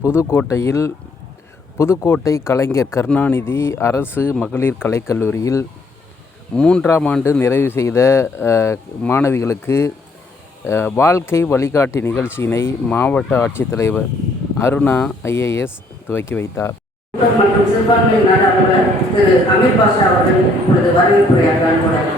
புதுக்கோட்டையில் புதுக்கோட்டை கலைஞர் கருணாநிதி அரசு மகளிர் கலைக்கல்லூரியில் மூன்றாம் ஆண்டு நிறைவு செய்த மாணவிகளுக்கு வாழ்க்கை வழிகாட்டி நிகழ்ச்சியினை மாவட்ட ஆட்சித்தலைவர் அருணா ஐஏஎஸ் துவக்கி வைத்தார். மற்றும் சிறுபான்மை நாடு திரு அமீர் பாஷா அவர்கள் இப்பொழுது வரவேற்புரையாற்ற அன்புடன்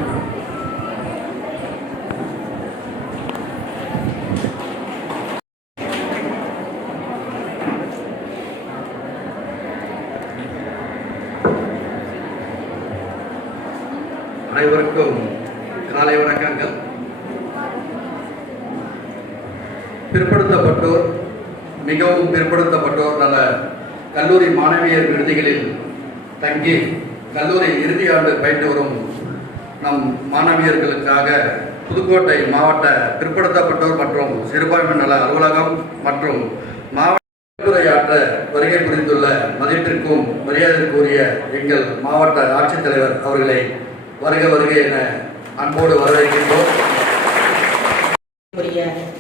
அனைவருக்கும் காலை வணக்கங்கள் பிற்படுத்தப்பட்டோர் மிகவும் பிற்படுத்தப்பட்டோர் நல கல்லூரி மாணவியர் விடுதிகளில் தங்கி கல்லூரி இறுதி ஆண்டு பயின்று வரும் நம் மாணவியர்களுக்காக புதுக்கோட்டை மாவட்ட பிற்படுத்தப்பட்டோர் மற்றும் சிறுபான்மை நல அலுவலகம் மற்றும் மாவட்ட வருகை புரிந்துள்ள மதிப்பிற்கும் மரியாதைக்குரிய எங்கள் மாவட்ட ஆட்சித்தலைவர் அவர்களை வருக வருக என அன்போடு வரவேற்கின்றோம்.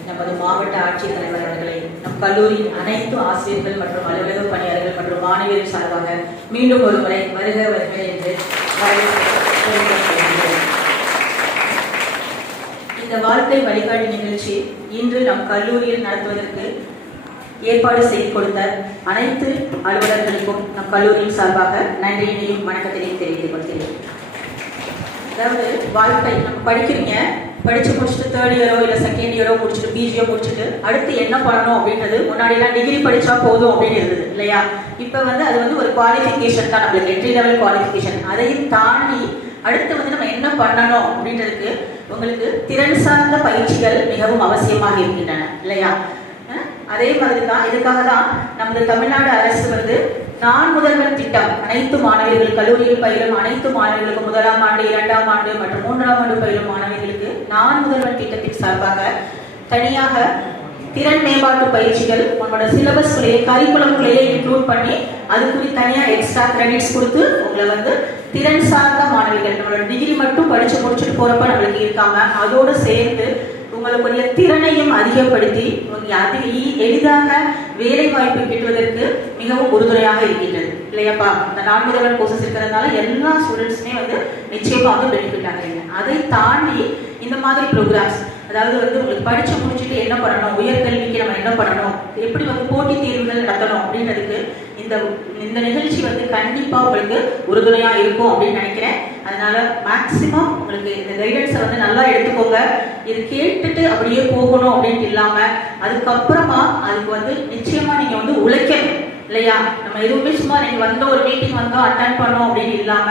நமது மாவட்ட ஆட்சித்தலைவர் அவர்களை நம் கல்லூரியின் அனைத்து ஆசிரியர்கள் மற்றும் அலுவலக பணியாளர்கள் மற்றும் மாணவியர் சார்பாக மீண்டும் ஒரு முறை வருக வருக என்று இந்த வாழ்க்கை வழிகாட்டி நிகழ்ச்சி இன்று நம் கல்லூரியில் நடத்துவதற்கு ஏற்பாடு செய்து கொடுத்த அனைத்து அலுவலர்களுக்கும் நம் கல்லூரியின் சார்பாக நன்றியினையும் வணக்கத்தினையும் தெரிவித்துக் கொள்கிறேன். அதாவது வாழ்க்கை நம்ம படிக்கிறீங்க படிச்சு முடிச்சுட்டு தேர்ட் இயரோ இல்லை செகண்ட் இயரோ முடிச்சுட்டு பிஜியோ முடிச்சுட்டு அடுத்து என்ன பண்ணணும் அப்படின்றது முன்னாடிலாம் டிகிரி படிச்சா போதும் அப்படின்னு இருந்தது இல்லையா? இப்போ வந்து அது வந்து ஒரு குவாலிஃபிகேஷன் தான் நம்மளுக்கு என்ட்ரி லெவல் குவாலிஃபிகேஷன் அதையும் தாண்டி அடுத்து வந்து நம்ம என்ன பண்ணணும் அப்படின்றதுக்கு உங்களுக்கு திறன் சார்ந்த பயிற்சிகள் மிகவும் அவசியமாக இருக்கின்றன இல்லையா? அதே மாதிரி தான் இதுக்காக தான் நமது தமிழ்நாடு அரசு வந்து நான் முதல்வர் திட்டம். அனைத்து மாணவர்கள் கல்லூரியில் பயிலும் அனைத்து மாணவர்களுக்கும் முதலாம் ஆண்டு இரண்டாம் ஆண்டு மற்றும் மூன்றாம் ஆண்டு பயிலும் மாணவர்களுக்கு நான் முதல்வர் திட்டத்தின் சார்பாக தனியாக திறன் மேம்பாட்டு பயிற்சிகள் உங்களோட சிலபஸ்குள்ளேயே கரிக்குலம்குள்ளேயே இன்க்ளூட் பண்ணி அதுக்குரிய தனியாக எக்ஸ்ட்ரா கிரெடிட்ஸ் கொடுத்து உங்களை வந்து திறன் சார்ந்த மாணவிகள் நம்மளோட டிகிரி மட்டும் படிச்சு முடிச்சுட்டு போறப்ப நம்மளுக்கு இருக்காங்க. அதோடு சேர்ந்து உங்களுக்குரிய திறனையும் அதிகப்படுத்தி உங்க அதிக எளிதாக வேலை வாய்ப்பு பெற்றுவதற்கு மிகவும் உறுதுணையாக இருக்கின்றது. இல்லையாப்பா இந்த நான்கு கோர்சஸ் இருக்கிறதுனால எல்லா ஸ்டூடெண்ட்ஸுமே வந்து நிச்சயமாக வந்து பெனிஃபிட் ஆகிறீங்க. அதை தாண்டி இந்த மாதிரி ப்ரோக்ராம்ஸ் அதாவது வந்து உங்களுக்கு படிச்சு முடிச்சுட்டு என்ன பண்ணணும்? உயர்கல்விக்கு நம்ம என்ன பண்ணணும்? எப்படி வந்து போட்டித் தேர்வுகள் நடத்தணும் அப்படின்றதுக்கு இந்த இந்த நிகழ்ச்சி வந்து கண்டிப்பா உங்களுக்கு உறுதுணையா இருக்கும் அப்படின்னு நினைக்கிறேன். அதனால மேக்சிமம் உங்களுக்கு இந்த கைடன்ஸை வந்து நல்லா எடுத்துக்கோங்க. இது கேட்டுட்டு அப்படியே போகணும் அப்படின்ட்டு இல்லாம அதுக்கப்புறமா அதுக்கு வந்து நிச்சயமா நீங்க வந்து உழைக்கணும். இல்லையா? நம்ம எதுவுமே சும்மா நீங்க வந்த ஒரு மீட்டிங் வந்தோம் அட்டன் பண்ணோம் அப்படின்னு இல்லாம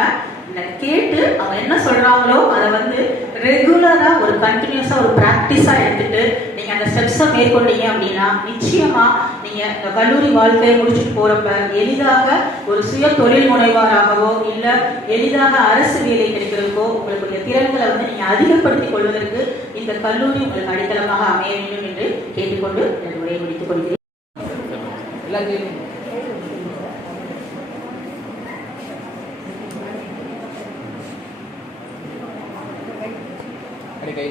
கேட்டு அவங்க என்ன சொல்றாங்களோ அதை வந்து ரெகுலரா ஒரு கண்டினியூஸா ஒரு ப்ராக்டிஸாக எடுத்துட்டு நீங்க அந்த ஸ்டெப்ஸை மேற்கொண்டீங்க அப்படின்னா நிச்சயமா நீங்க இந்த கல்லூரி வாழ்க்கையை முடிச்சுட்டு போறப்ப எளிதாக ஒரு சுய தொழில் முனைவாராகவோ இல்ல எளிதாக அரசு வேலை கிடைக்கிறதுக்கோ உங்களுடைய திறன்களை வந்து நீங்க அதிகப்படுத்திக் கொள்வதற்கு இந்த கல்லூரி உங்களுக்கு அடித்தளமாக அமைய வேண்டும் என்று கேட்டுக்கொண்டு என்னுடைய உரையை முடித்துக் கொள்கிறேன் அப்படியே கையில்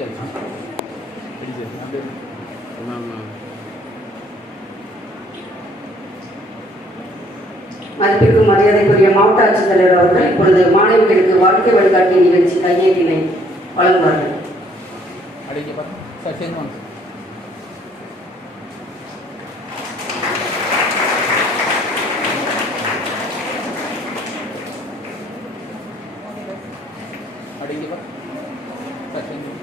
வச்சு பிடிச்சு அப்படியே மதிப்பிற்கும் மரியாதைக்குரிய மாவட்ட ஆட்சித்தலைவர் அவர்கள் இப்பொழுது மாணவிகளுக்கு வாழ்க்கை வழிகாட்டி நிகழ்ச்சி கையேட்டினை வழங்குவார்கள் அப்படியே பார்த்து சார் சேர்ந்து வாங்க சார் அப்படியே பார்த்து சார் சேர்ந்து வாங்க.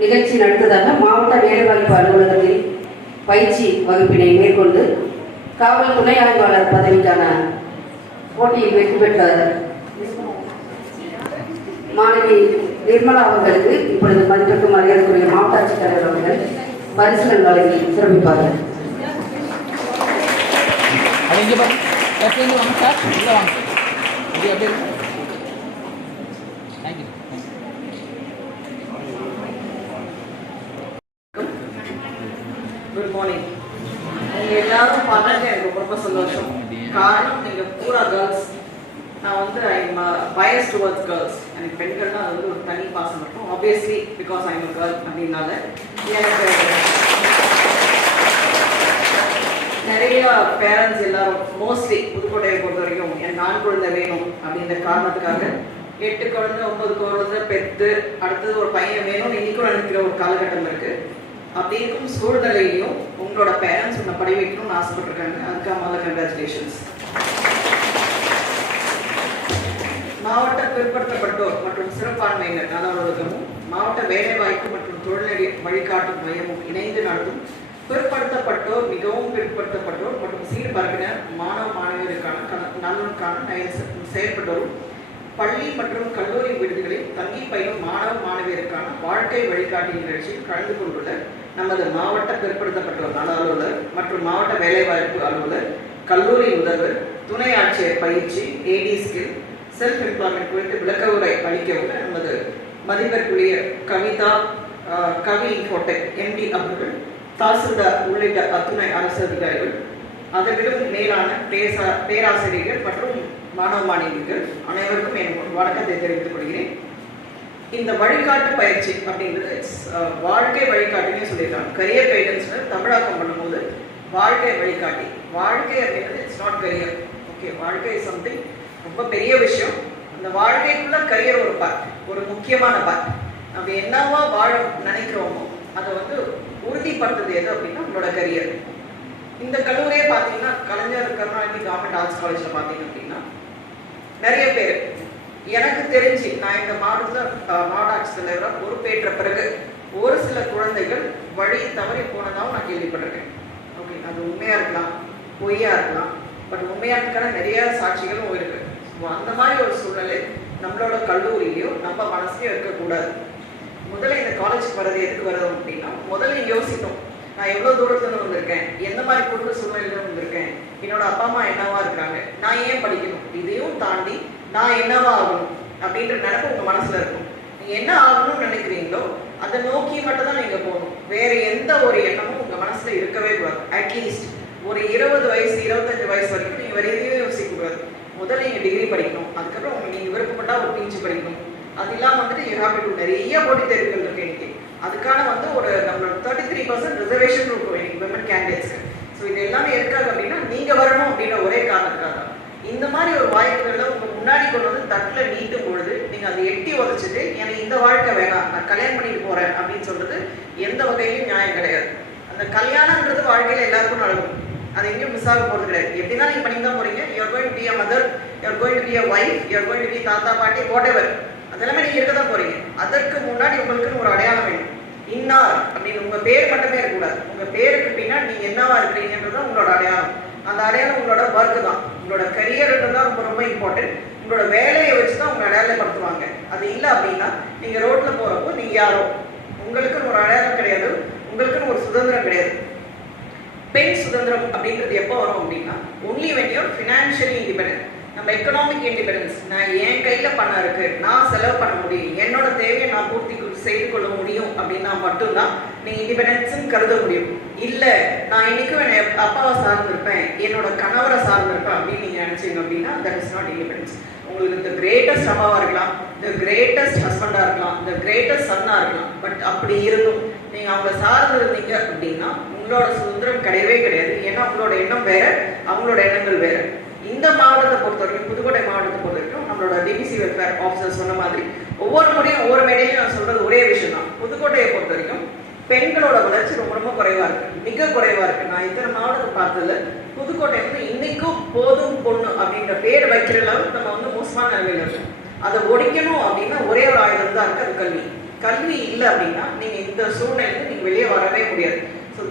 நிகழ்ச்சி நடந்ததாக மாவட்ட வேலைவாய்ப்பு அலுவலகத்தில் பயிற்சி வகுப்பினை மேற்கொண்டு காவல் துணை ஆய்வாளர் பதவிக்கான போட்டியில் வெற்றி பெற்ற மாணவி நிர்மலா அவர்களுக்கு இப்பொழுது மதிப்பிற்கும் மரியாதைக்குரிய மாவட்ட ஆட்சித்தலைவர் அவர்கள் பரிசுகள் வழங்கி சிறப்பிப்பார்கள். அப்படியே சார் வாங்க சார் உள்ளே வாங்க சார் அப்படியே அப்படியே தேங்க்யூ குட் மார்னிங் நீங்க எல்லாரும் பார்த்தது எனக்கு ரொம்ப ரொம்ப சந்தோஷம் காரணம் நீங்க பூரா கேர்ள்ஸ் நான் வந்து ஐ பயஸ் டுவர்ட்ஸ் கேர்ள்ஸ் எனக்கு பெண்கள்னா அது வந்து ஒரு தனி பாசம் இருக்கும் obviously because I am girl அப்படின்னால எனக்கு பேரண்ட்ஸ் எல்லாரும் மோஸ்ட்லி புதுக்கோட்டையை பொறுத்த வரைக்கும் என் நான் குழந்தை வேணும் அப்படின்ற காரணத்துக்காக எட்டு குழந்தை ஒன்பது குழந்தை பெத்து அடுத்தது ஒரு பையன் வேணும்னு இன்னைக்கும் நினைக்கிற ஒரு காலகட்டம் இருக்கு. அப்படி இருக்கும் சூழ்நிலையிலையும் உங்களோட பேரண்ட்ஸ் உன்னை படி வைக்கணும்னு ஆசைப்பட்டிருக்காங்க. அதுக்காக முதல்ல கங்க்ராச்சுலேஷன்ஸ் மாவட்ட பிற்படுத்தப்பட்டோர் மற்றும் சிறப்பான்மையினர் நல மாவட்ட வேலைவாய்ப்பு மற்றும் தொழில்நிலை வழிகாட்டும் மையமும் இணைந்து நடத்தும் பிற்படுத்தப்பட்டோர் மிகவும் பிற்படுத்தப்பட்டோர் மற்றும் சீர்பரப்பினர் மாணவ மாணவியருக்கான கல- நலனுக்கான செயல்பட்டோரும் பள்ளி மற்றும் கல்லூரி விடுதிகளில் தங்கி பயிலும் மாணவ மாணவியருக்கான வாழ்க்கை வழிகாட்டி நிகழ்ச்சியில் கலந்து கொண்டுள்ள நமது மாவட்ட பிற்படுத்தப்பட்டோர் நல அலுவலர் மற்றும் மாவட்ட வேலைவாய்ப்பு அலுவலர் கல்லூரி முதல்வர் துணை ஆட்சியர் பயிற்சி ஏடி ஸ்கில் செல்ஃப் எம்ப்ளாய்மெண்ட் குறித்து விளக்க உரை அளிக்க உள்ள மதிப்பிற்குரிய கவிதா கவி கோட்டை எம்டி அவர்கள் தாசில்தார் உள்ளிட்ட அத்துணை அரசு அதிகாரிகள் அதைவிடும் மேலான பேசா பேராசிரியர்கள் மற்றும் மாணவ மாணவிகள் அனைவருக்கும் என் வணக்கத்தை தெரிவித்துக் கொள்கிறேன். இந்த வழிகாட்டு பயிற்சி அப்படிங்கிறது வாழ்க்கை வழிகாட்டுன்னு சொல்லியிருக்காங்க. கரியர் கைடன்ஸ்னு தமிழாக்கம் பண்ணும்போது வாழ்க்கை வழிகாட்டி. வாழ்க்கை அப்படின்றது இட்ஸ் நாட் கரியர் ஓகே வாழ்க்கை சம்திங் ரொம்ப பெரிய விஷயம். அந்த வாழ்க்கைக்குள்ள கரியர் ஒரு பார்ட் ஒரு முக்கியமான பார்ட் நம்ம என்னவா வாழ நினைக்கிறோமோ அதை வந்து உறுதிப்படுத்துறது எது அப்படின்னா நம்மளோட கரியர் இந்த கல்லூரியே பார்த்தீங்கன்னா கலைஞர் கருணாநிதி கவர்மெண்ட் ஆர்ட்ஸ் காலேஜில் பார்த்தீங்க அப்படின்னா நிறைய பேர். எனக்கு தெரிஞ்சு நான் இந்த மாவட்டத்தில் மாவட்ட தலைவராக பொறுப்பேற்ற பிறகு ஒரு சில குழந்தைகள் வழி தவறி போனதாகவும் நான் கேள்விப்பட்டிருக்கேன். ஓகே அது உண்மையாக இருக்கலாம் பொய்யா இருக்கலாம் பட் உண்மையானதுக்கான நிறைய சாட்சிகளும் இருக்கு. ஸோ அந்த மாதிரி ஒரு சூழ்நிலை நம்மளோட கல்லூரியிலையோ நம்ம மனசுலையோ இருக்கக்கூடாது. முதல்ல இந்த காலேஜுக்கு வர்றது எதுக்கு வர்றோம் அப்படின்னா முதல்ல யோசிக்கணும். நான் எவ்வளோ தூரத்துல வந்திருக்கேன்? எந்த மாதிரி குடும்ப சூழ்நிலையில வந்திருக்கேன்? என்னோட அப்பா அம்மா என்னவா இருக்காங்க? நான் ஏன் படிக்கணும்? இதையும் தாண்டி நான் என்னவா ஆகணும்? அப்படின்ற நினைப்பு உங்க மனசுல இருக்கும். நீங்க என்ன ஆகணும்னு நினைக்கிறீங்களோ அதை நோக்கி மட்டும் தான் நீங்க போகணும். வேற எந்த ஒரு எண்ணமும் உங்க மனசுல இருக்கவே கூடாது. அட்லீஸ்ட் ஒரு இருபது வயசு இருபத்தஞ்சு வயசு வரைக்கும் நீங்க வேற எதையும் யோசிக்க கூடாது முதல்ல நீங்கள் டிகிரி படிக்கணும். அதுக்கப்புறம் உங்களுக்கு நீங்கள் விருப்பப்பட்டால் ஒரு பிஜி படிக்கணும். அது இல்லாமல் வந்துட்டு யூ ஹாவ் டு நிறைய போட்டித் தேர்வுகள் இருக்கு இன்னைக்கு அதுக்கான வந்து ஒரு நம்ம தேர்ட்டி த்ரீ பர்சன்ட் ரிசர்வேஷன் இருக்கும் இன்னைக்கு விமன் கேண்டிடேட்ஸ்க்கு ஸோ இது எல்லாமே எதுக்காக அப்படின்னா நீங்கள் வரணும் அப்படின்ற ஒரே காரணத்துக்காக தான். இந்த மாதிரி ஒரு வாய்ப்புகளை உங்கள் முன்னாடி கொண்டு வந்து தட்டில் நீட்டும் பொழுது நீங்கள் அதை எட்டி உதச்சிட்டு எனக்கு இந்த வாழ்க்கை வேணாம். நான் கல்யாணம் பண்ணிட்டு போகிறேன் அப்படின்னு சொல்கிறது எந்த வகையிலும் நியாயம் கிடையாது. அந்த கல்யாணம்ன்றது வாழ்க்கையில் எல்லாருக்கும் நடக்கும். அது எங்கேயும் மிஸ் ஆக போகிறது கிடையாது. எப்படின்னா நீங்க பண்ணி தான் போறீங்க. You're going to be a mother you're going to be a wife you're going to be தாத்தா பாட்டி வாட் எவர் அதெல்லாமே நீங்க இருக்க தான் போறீங்க. அதற்கு முன்னாடி உங்களுக்குன்னு ஒரு அடையாளம் வேணும். இன்னார் அப்படின்னு உங்க பேர் மட்டுமே இருக்கக்கூடாது. உங்க பேருக்கு பின்னாடி நீங்க என்னவா இருக்கிறீங்கன்றது உங்களோட அடையாளம். அந்த அடையாளம் உங்களோட ஒர்க் தான். உங்களோட கரியர்ன்றது தான் ரொம்ப ரொம்ப இம்பார்ட்டன்ட் உங்களோட வேலையை வச்சு தான் உங்களை அடையாளப்படுத்துவாங்க. அது இல்லை அப்படின்னா நீங்க ரோட்ல போறப்போ நீங்க யாரோ? உங்களுக்குன்னு ஒரு அடையாளம் கிடையாது. உங்களுக்குன்னு ஒரு சுதந்திரம் கிடையாது. பெண் சுதந்திரம் அப்படின்றது எப்போ வரும் அப்படின்னா only when your financially independent நம்ம எக்கனாமிக் இண்டிபெண்டன்ஸ் நான் என் கையில் பணம் இருக்கு நான் செலவு பண்ண முடியும் என்னோட தேவையை நான் பூர்த்தி செய்து கொள்ள முடியும் அப்படின்னா மட்டும்தான் நீங்கள் இண்டிபெண்டன்ஸ் கருத முடியும். இல்லை நான் இன்னைக்கும் என் அப்பாவை சார்ந்திருப்பேன் என்னோட கணவரை சார்ந்திருப்பேன் அப்படின்னு நீங்க நினைச்சீங்க அப்படின்னா தட் இஸ் நாட் இண்டிபெண்டன்ஸ் உங்களுக்கு த கிரேட்டஸ்ட் அம்மாவாக இருக்கலாம் த கிரேட்டஸ்ட் ஹஸ்பண்டாக இருக்கலாம் த கிரேட்டஸ்ட் சன்னாக இருக்கலாம் பட் அப்படி இருந்தும் நீங்கள் அவங்கள சார்ந்து இருந்தீங்க அப்படின்னா உங்களோட சுதந்திரம் கிடையவே கிடையாது. ஏன்னா உங்களோட எண்ணம் வேற அவங்களோட எண்ணங்கள் வேற. இந்த மாவட்டத்தை பொறுத்த வரைக்கும் புதுக்கோட்டை மாவட்டத்தை பொறுத்த வரைக்கும் நம்மளோட டிபிசி வெல்ஃபேர் ஆஃபீஸர் சொன்ன மாதிரி ஒவ்வொரு முறையும் ஒவ்வொரு மேடையிலும் நான் சொல்றது ஒரே விஷயம் தான் புதுக்கோட்டையை பொறுத்த வரைக்கும் பெண்களோட வளர்ச்சி ரொம்ப ரொம்ப குறைவா இருக்கு. மிக குறைவா இருக்கு. நான் இத்தனை மாவட்டத்தை பார்த்ததுல புதுக்கோட்டை வந்து இன்னைக்கும் போதும் பொண்ணு அப்படின்ற பேர் வைக்கிற அளவுக்கு நம்ம வந்து மோசமான நிலையில இருக்கோம். அதை ஒழிக்கணும் அப்படின்னா ஒரே ஒரு ஆயுதம் தான் இருக்கு. அது கல்வி. கல்வி இல்லை அப்படின்னா நீங்க இந்த சூழ்நிலையில நீங்க வெளியே வரவே முடியாது.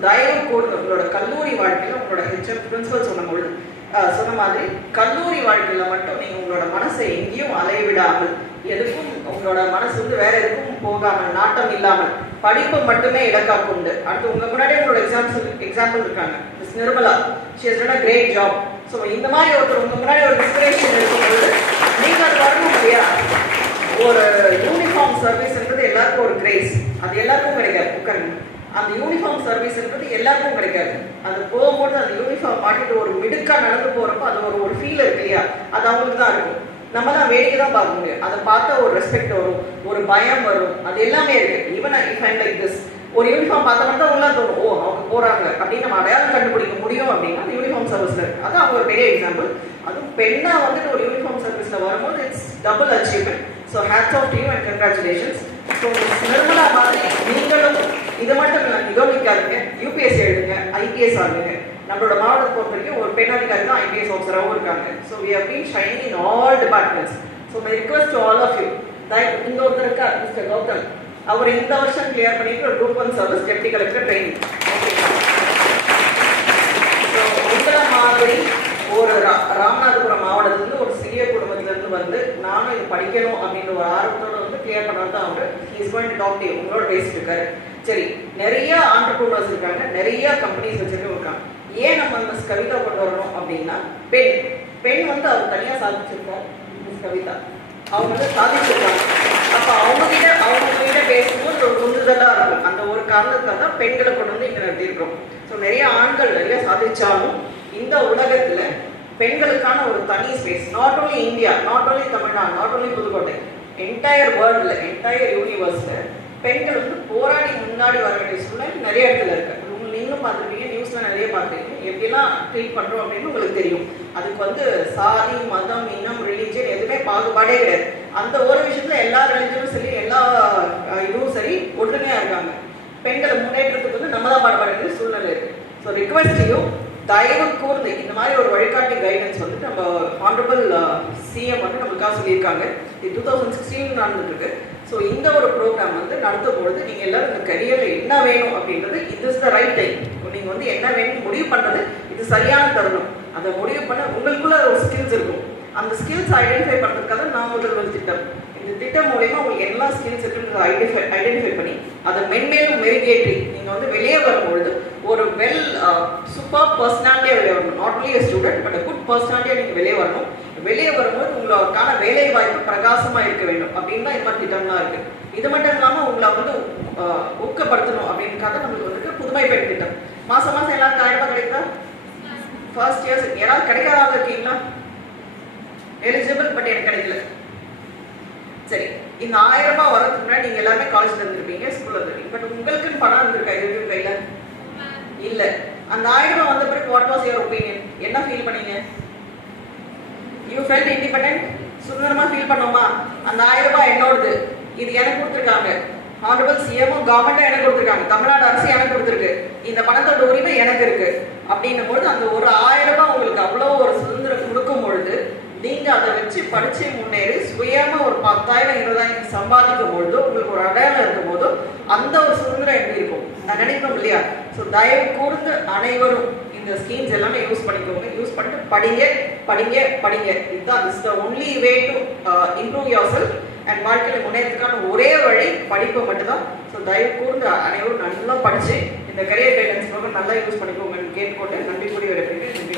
தயவு கூர்ந்து உங்களோட கல்லூரி வாழ்க்கையில் உங்களோட ஹெச்எம் பிரின்சிபல் சொன்ன பொழுது சொன்ன மாதிரி கல்லூரி வாழ்க்கையில் மட்டும் நீங்கள் உங்களோட மனசை எங்கேயும் அலைய விடாமல் எதுக்கும் உங்களோட மனசு வந்து வேற எதுக்கும் போகாமல் நாட்டம் இல்லாமல் படிப்பு மட்டுமே இலக்கா கொண்டு அடுத்து உங்க முன்னாடி உங்களோட எக்ஸாம்பிள் எக்ஸாம்பிள் இருக்காங்க. Miss Nirmala she has done great job so இந்த மாதிரி ஒருத்தர் உங்க முன்னாடி ஒரு இன்ஸ்பிரேஷன் இருக்கும்போது நீங்க அது வரணும் இல்லையா ஒரு யூனிஃபார்ம் சர்வீஸ்ன்றது எல்லாருக்கும் ஒரு கிரேஸ் அது எல்லாருக்கும் கிடைக்காது. உட்காருங்க. அந்த யூனிஃபார்ம் சர்வீஸ்ன்றது எல்லாருக்கும் கிடைக்காது. அது போகும்போது அந்த யூனிஃபார்ம் மாட்டிட்டு ஒரு மிடுக்கா நடந்து போகிறப்ப அது ஒரு ஒரு ஃபீல் இருக்கு இல்லையா? அது அவங்களுக்கு தான் இருக்கும். நம்ம தான் வேடிக்கை தான் பார்க்க முடியும். அதை பார்த்தா ஒரு ரெஸ்பெக்ட் வரும் ஒரு பயம் வரும். அது எல்லாமே இருக்கு. Even if I'm like this ஒரு யூனிஃபார்ம் பார்த்த மட்டும் உள்ள தோணும். ஓ அவங்க போறாங்க அப்படின்னு நம்ம அடையாளம் கண்டுபிடிக்க முடியும் அப்படின்னா அந்த யூனிஃபார்ம் சர்வீஸ்ல இருக்கு. அது அவங்க ஒரு பெரிய எக்ஸாம்பிள் அதுவும் பெண்ணா வந்துட்டு ஒரு யூனிஃபார்ம் சர்வீஸ்ல வரும்போது it's double achievement so hats off to you and congratulations so Nirmala மாதிரி நீங்களும் இது மட்டும் இல்லை நிகழ்விக்காதீங்க யூபிஎஸ்சி எழுதுங்க ஐபிஎஸ் ஆகுங்க நம்மளோட மாவட்டத்தை பொறுத்த வரைக்கும் ஒரு பெண் அதிகாரி தான் ஐபிஎஸ் ஆஃபீஸராகவும் இருக்காங்க. So we have been shining in all departments so my request to all of you தயவு இந்த ஒருத்தர் இருக்கா மிஸ்டர் கௌதம். அவர் இந்த வருஷம் கிளியர் பண்ணிட்டு ஒரு group one service deputy collector training உங்களை மாதிரி ஒரு ரா- ராமநாதபுரம் மாவட்டத்திலிருந்து ஒரு சிறிய குடும்பத்திலிருந்து வந்து நானும் இது படிக்கணும் அப்படின்ற ஒரு ஆர்வத்தோட கிளியர் பண்ண தான் அவர். Is going today to உங்களோட பேசிட்டு இருக்காரு. சரி நிறைய ஆண்டர்பிரினர்ஸ் இருக்காங்க. நிறைய கம்பெனிஸ் வச்சுட்டு இருக்காங்க ஏன் நம்ம மிஸ் கவிதா கொண்டு வரணும் அப்படின்னா பெண். பெண் வந்து அவர் தனியாக சாதிச்சிருக்கோம் மிஸ் கவிதா. அவங்க வந்து சாதிச்சிருக்காங்க. அப்போ அவங்க கிட்ட அவங்க கிட்ட பேசும்போது ஒரு உந்துதலாக இருக்கும். அந்த ஒரு காரணத்துக்காக தான் பெண்களை கொண்டு வந்து இங்கே நடத்தியிருக்கோம் ஸோ நிறைய ஆண்கள் நிறைய சாதிச்சாலும் இந்த உலகத்தில் பெண்களுக்கான ஒரு தனி space not only India not only Tamil Nadu not only Pudukkottai. Entire வேர்ல்ட்ல entire யூனிவர்ஸில் பெண்கள் வந்து போராடி முன்னாடி வர வேண்டிய சூழ்நிலை நிறைய இடத்துல இருக்கு. நீங்களும் பார்த்துருப்பீங்க நியூஸில் நிறைய பார்த்துருக்கீங்க எப்படிலாம் ட்ரீட் பண்ணுறோம் அப்படின்னு உங்களுக்கு தெரியும். அதுக்கு வந்து சாதி மதம் இனம் ரிலீஜன் எதுவுமே பாகுபாடே கிடையாது. அந்த ஒரு விஷயத்தில் எல்லா ரிலிஜனும் சரி எல்லா இதுவும் சரி ஒற்றுமையாக இருக்காங்க. பெண்களை முன்னேற்றத்துக்கு வந்து நம்ம தான் பாடுபட சூழ்நிலை இருக்குது ஸோ ரிக்வெஸ்ட் செய்யும் தயவு கூர்ந்து இந்த மாதிரி ஒரு வழிகாட்டி கைடன்ஸ் வந்து நம்ம ஆனரபிள் சிஎம் uh, வந்து நம்மளுக்காக சொல்லியிருக்காங்க. இது டூ தௌசண்ட் சிக்ஸ்டீன் நடந்துட்டுருக்கு ஸோ இந்த ஒரு ப்ரோக்ராம் வந்து நடத்தும் பொழுது நீங்கள் எல்லாரும் இந்த கரியரில் என்ன வேணும் அப்படின்றது இது இஸ் த ரைட் டைம் நீங்கள் வந்து என்ன வேணும் முடிவு பண்ணுறது இது சரியான தருணம். அதை முடிவு பண்ண உங்களுக்குள்ள ஒரு ஸ்கில்ஸ் இருக்கும். அந்த ஸ்கில்ஸ் ஐடென்டிஃபை பண்ணுறதுக்காக நான் முதல்வர் திட்டம். இந்த திட்டம் மூலயமா உங்களுக்கு எல்லா ஸ்கில்ஸ் இருக்குன்றதை ஐடென்டிஃபை ஐடென்டிஃபை பண்ணி அதை மென்மேலும் மெருகேற்றி நீங்கள் வந்து வெளியே வரும்பொழுது ஒரு வெல் சூப்பர் பர்சனாலிட்டியாக வெளியே வரணும். Not only student but good பர்சனாலிட்டியாக நீங்கள் வெளியே வரணும். வெளியே வரும்போது உங்களுக்கான வேலை வாய்ப்பு பிரகாசமாக இருக்க வேண்டும். அப்படின்னு தான் இந்த மாதிரி திட்டம்லாம் இருக்குது இது மட்டும் இல்லாமல் உங்களை வந்து uh, ஊக்கப்படுத்தணும் அப்படின்றக்காக நம்மளுக்கு வந்துட்டு புதுமை பெண் திட்டம். மாதம் மாதம் எல்லாருக்கும் ஆயிரம் ரூபாய் கிடைக்குதா? ஃபர்ஸ்ட் இயர்ஸ் யாராவது கிடைக்காதாவது இருக்கீங்களா? எலிஜிபிள் பட் எனக்கு கிடைக்கல. சரி இந்த ஆயிரம் ரூபாய் வரதுக்கு முன்னாடி நீங்கள் எல்லாமே காலேஜ்ல இருந்திருப்பீங்க ஸ்கூல்ல இருந்திருப்பீங்க. பட் உங்களுக்குன்னு பணம் இருந்திருக்கா இருக்கு கையில? இல்ல. அந்த ஆயிரம் ரூபாய் வந்த பிறகு வாட் வாஸ் யுவர் ஒப்பீனியன் என்ன ஃபீல் பண்ணீங்க? யூ ஃபெல்ட் இண்டிபெண்டன்ட் சுதந்திரமா ஃபீல் பண்ணோமா? அந்த ஆயிரம் ரூபாய் என்னோடது. இது எனக்கு கொடுத்துருக்காங்க. ஆனரபிள் சிஎமும் கவர்மெண்ட்டும் எனக்கு கொடுத்துருக்காங்க. தமிழ்நாடு அரசு எனக்கு கொடுத்துருக்கு. இந்த பணத்தோட உரிமை எனக்கு இருக்கு. அப்படின்னும் பொழுது அந்த ஒரு ஆயிரம் ரூபாய் உங்களுக்கு அவ்வளோ ஒரு சுதந்திரம் கொடுக்கும் பொழுது நீங்க அதை வச்சு படிச்சு முன்னேறி சுயமா ஒரு பத்தாயிரம் இருபதாயிரம் சம்பாதிக்கும் பொழுதோ உங்களுக்கு ஒரு அடையாளம் இருக்கும் போதோ அந்த ஒரு சுதந்திரம் எப்படி இருக்கும்? நினைப்போம் இல்லையா? ஸோ தயவு கூர்ந்து அனைவரும் இந்த ஸ்கீம்ஸ் எல்லாமே யூஸ் பண்ணிக்கோங்க. யூஸ் பண்ணிட்டு படிங்க படிங்க படிங்க. இதுதான் is the only way to improve yourself and வாழ்க்கையில் முன்னேற்றத்துக்கான ஒரே வழி படிப்பு மட்டும்தான். ஸோ தயவு கூர்ந்து அனைவரும் நல்லா படித்து இந்த கரியர் கைடன்ஸ் ப்ரோக்ராம் நல்லா யூஸ் பண்ணிக்கோங்கன்னு கேட்டுக்கொண்டு நன்றி கூடிய வரைக்கும் நன்றி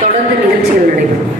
தொடர்ந்து நிகழ்ச்சிகள் நடைபெறும்.